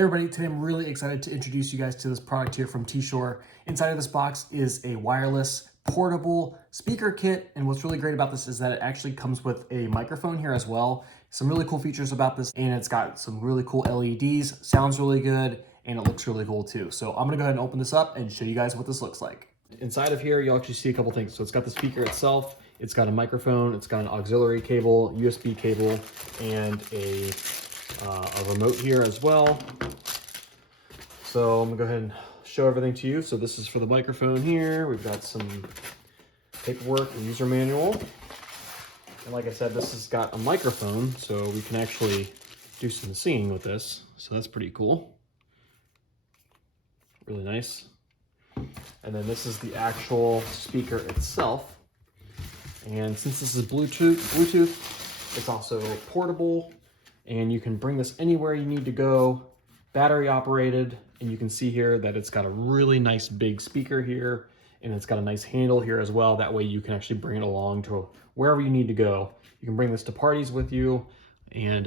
Hey everybody, today I'm really excited to introduce you guys to this product here from T-Shore. Inside of this box is a wireless portable speaker kit, and what's really great about this is that it actually comes with a microphone here as well. Some really cool features about this, and it's got some really cool LEDs, sounds really good, and it looks really cool too. So I'm gonna go ahead and open this up and show you guys what this looks like. Inside of here, you'll actually see a couple things. So it's got the speaker itself, it's got a microphone, it's got an auxiliary cable, USB cable, and a remote here as well. So I'm gonna go ahead and show everything to you. So this is for the microphone here. We've got some paperwork, a user manual. And like I said, this has got a microphone, so we can actually do some singing with this. So that's pretty cool. Really nice. And then this is the actual speaker itself. And since this is Bluetooth, it's also portable, and you can bring this anywhere you need to go, battery operated, and you can see here that it's got a really nice big speaker here, and it's got a nice handle here as well. That way you can actually bring it along to wherever you need to go. You can bring this to parties with you and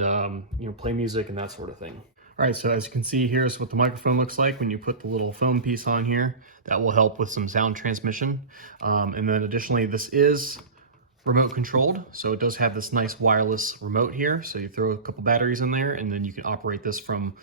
play music and that sort of thing. All right, so as you can see, here's what the microphone looks like when you put the little foam piece on here. That will help with some sound transmission. And then additionally, this is remote controlled, so it does have this nice wireless remote here. So you throw a couple batteries in there, and then you can operate this from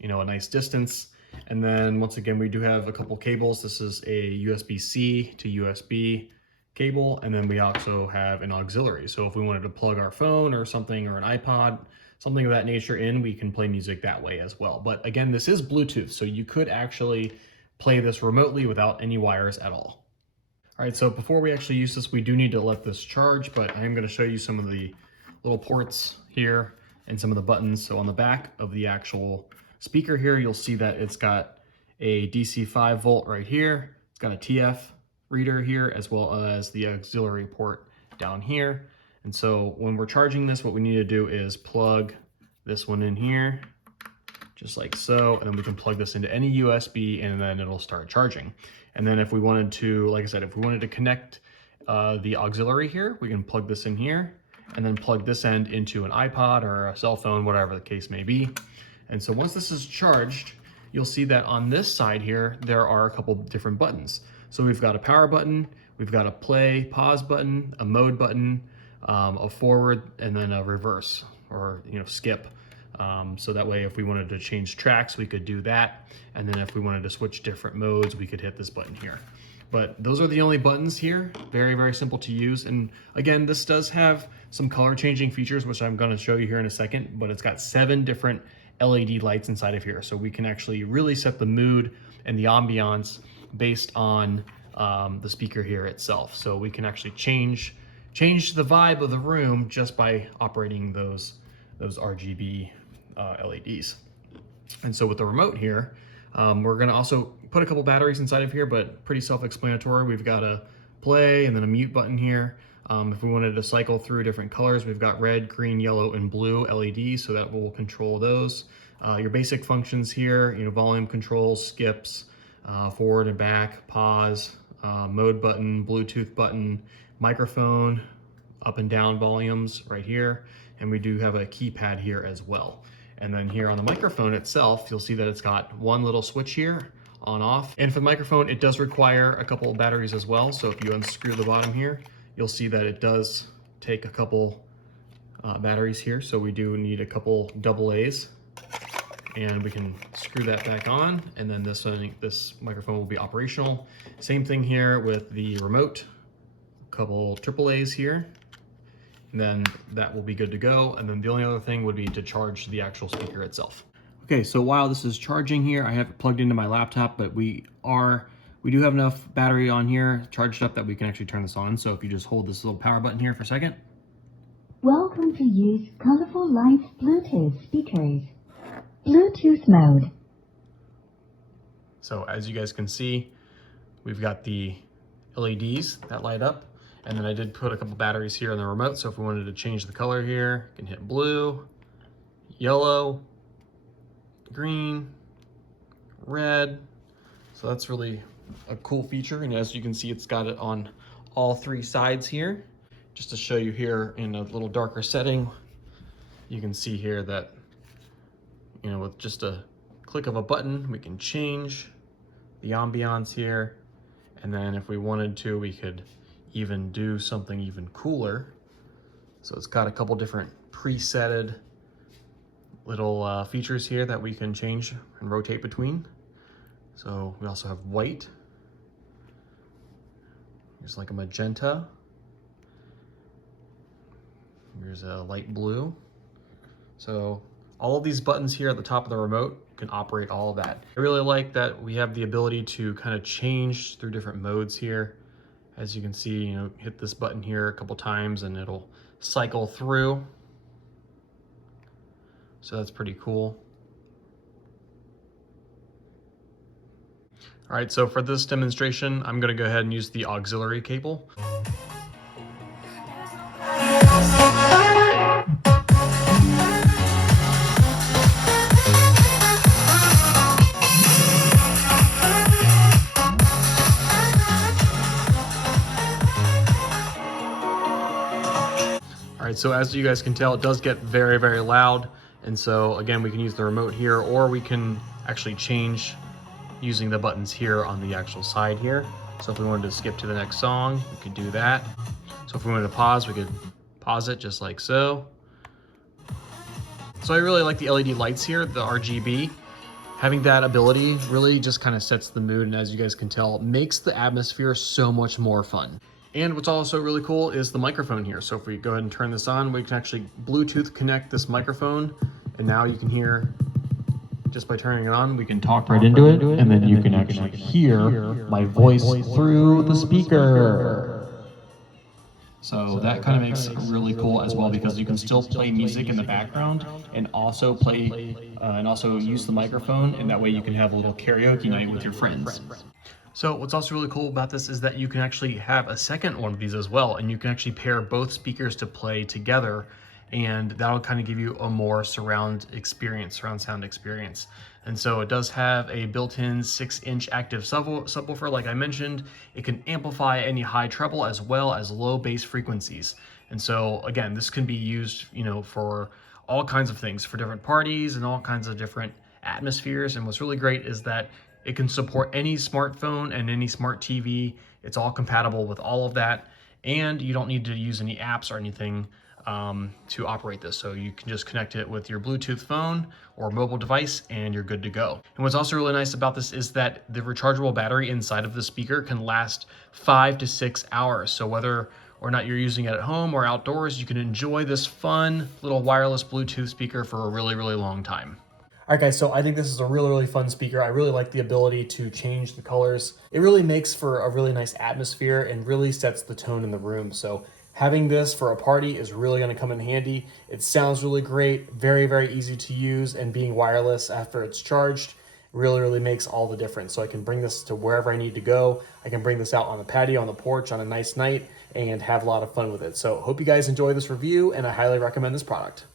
a nice distance. And then once again, we do have a couple cables. This is a USB-C to USB cable, and then we also have an auxiliary. So if we wanted to plug our phone or something, or an iPod, something of that nature in, we can play music that way as well. But again, this is Bluetooth, so you could actually play this remotely without any wires at all. All right, so before we actually use this, we do need to let this charge, but I am going to show you some of the little ports here and some of the buttons. So on the back of the actual speaker here, you'll see that it's got a DC 5 volt right here. It's got a TF reader here, as well as the auxiliary port down here. And so when we're charging this, what we need to do is plug this one in here, just like so, and then we can plug this into any USB, and then it'll start charging. And then if we wanted to, like I said, if we wanted to connect the auxiliary here, we can plug this in here, and then plug this end into an iPod or a cell phone, whatever the case may be. And so once this is charged, you'll see that on this side here, there are a couple different buttons. So we've got a power button, we've got a play, pause button, a mode button, a forward, and then a reverse, or skip. So that way, if we wanted to change tracks, we could do that. And then if we wanted to switch different modes, we could hit this button here. But those are the only buttons here. Very, very simple to use. And again, this does have some color changing features, which I'm going to show you here in a second, but it's got 7 different LED lights inside of here. So we can actually really set the mood and the ambiance based on the speaker here itself. So we can actually change the vibe of the room just by operating those RGB LEDs. And so with the remote here, we're going to also put a couple batteries inside of here, but pretty self-explanatory. We've got a play and then a mute button here. If we wanted to cycle through different colors, we've got red, green, yellow, and blue LEDs, so that will control those. Your basic functions here, volume controls, skips, forward and back, pause, mode button, Bluetooth button, microphone, up and down volumes right here, and we do have a keypad here as well. And then here on the microphone itself, you'll see that it's got one little switch here, on off. And for the microphone, it does require a couple of batteries as well. So if you unscrew the bottom here, you'll see that it does take a couple batteries here. So we do need a couple AA's, and we can screw that back on, and then this microphone will be operational. Same thing here with the remote, a couple AA's here, and then that will be good to go. And then the only other thing would be to charge the actual speaker itself. Okay, so while this is charging here, I have it plugged into my laptop, but we do have enough battery on here charged up that we can actually turn this on. So if you just hold this little power button here for a second. Welcome to use colorful lights Bluetooth speakers. Bluetooth mode. So as you guys can see, we've got the LEDs that light up, and then I did put a couple batteries here on the remote. So if we wanted to change the color here, you can hit blue, yellow, green, red. So that's really a cool feature. And as you can see, it's got it on all 3 sides here. Just to show you here in a little darker setting, you can see here that, with just a click of a button, we can change the ambiance here. And then if we wanted to, we could even do something even cooler. So it's got a couple different presetted little features here that we can change and rotate between. So we also have white. Here's like a magenta. Here's a light blue. So all of these buttons here at the top of the remote can operate all of that. I really like that we have the ability to kind of change through different modes here. As you can see, you know, hit this button here a couple times and it'll cycle through. So that's pretty cool. All right, so for this demonstration, I'm gonna go ahead and use the auxiliary cable. All right, so as you guys can tell, it does get very, very loud. And so again, we can use the remote here, or we can actually change using the buttons here on the actual side here. So if we wanted to skip to the next song, we could do that. So if we wanted to pause, we could pause it just like so. So I really like the LED lights here, the RGB. Having that ability really just kind of sets the mood, and as you guys can tell, makes the atmosphere so much more fun. And what's also really cool is the microphone here. So if we go ahead and turn this on, we can actually Bluetooth connect this microphone, and now you can hear, just by turning it on, we can talk right into it, and then you can actually hear my voice through the speaker. So that kind of makes it really cool as well, because you can still play music in the background and also use the microphone, and that way you can have a little karaoke night with your friends. So what's also really cool about this is that you can actually have a second one of these as well, and you can actually pair both speakers to play together, and that'll kind of give you a more surround sound experience. And so it does have a built-in 6-inch active subwoofer, like I mentioned. It can amplify any high treble as well as low bass frequencies. And so again, this can be used, you know, for all kinds of things, for different parties and all kinds of different atmospheres. And what's really great is that it can support any smartphone and any smart TV. It's all compatible with all of that. And you don't need to use any apps or anything to operate this. So you can just connect it with your Bluetooth phone or mobile device and you're good to go. And what's also really nice about this is that the rechargeable battery inside of the speaker can last 5 to 6 hours. So whether or not you're using it at home or outdoors, you can enjoy this fun little wireless Bluetooth speaker for a really, really long time. All right, guys, so I think this is a really, really fun speaker. I really like the ability to change the colors. It really makes for a really nice atmosphere and really sets the tone in the room. So having this for a party is really gonna come in handy. It sounds really great, very, very easy to use, and being wireless after it's charged really, really makes all the difference. So I can bring this to wherever I need to go. I can bring this out on the patio, on the porch, on a nice night, and have a lot of fun with it. So hope you guys enjoy this review, and I highly recommend this product.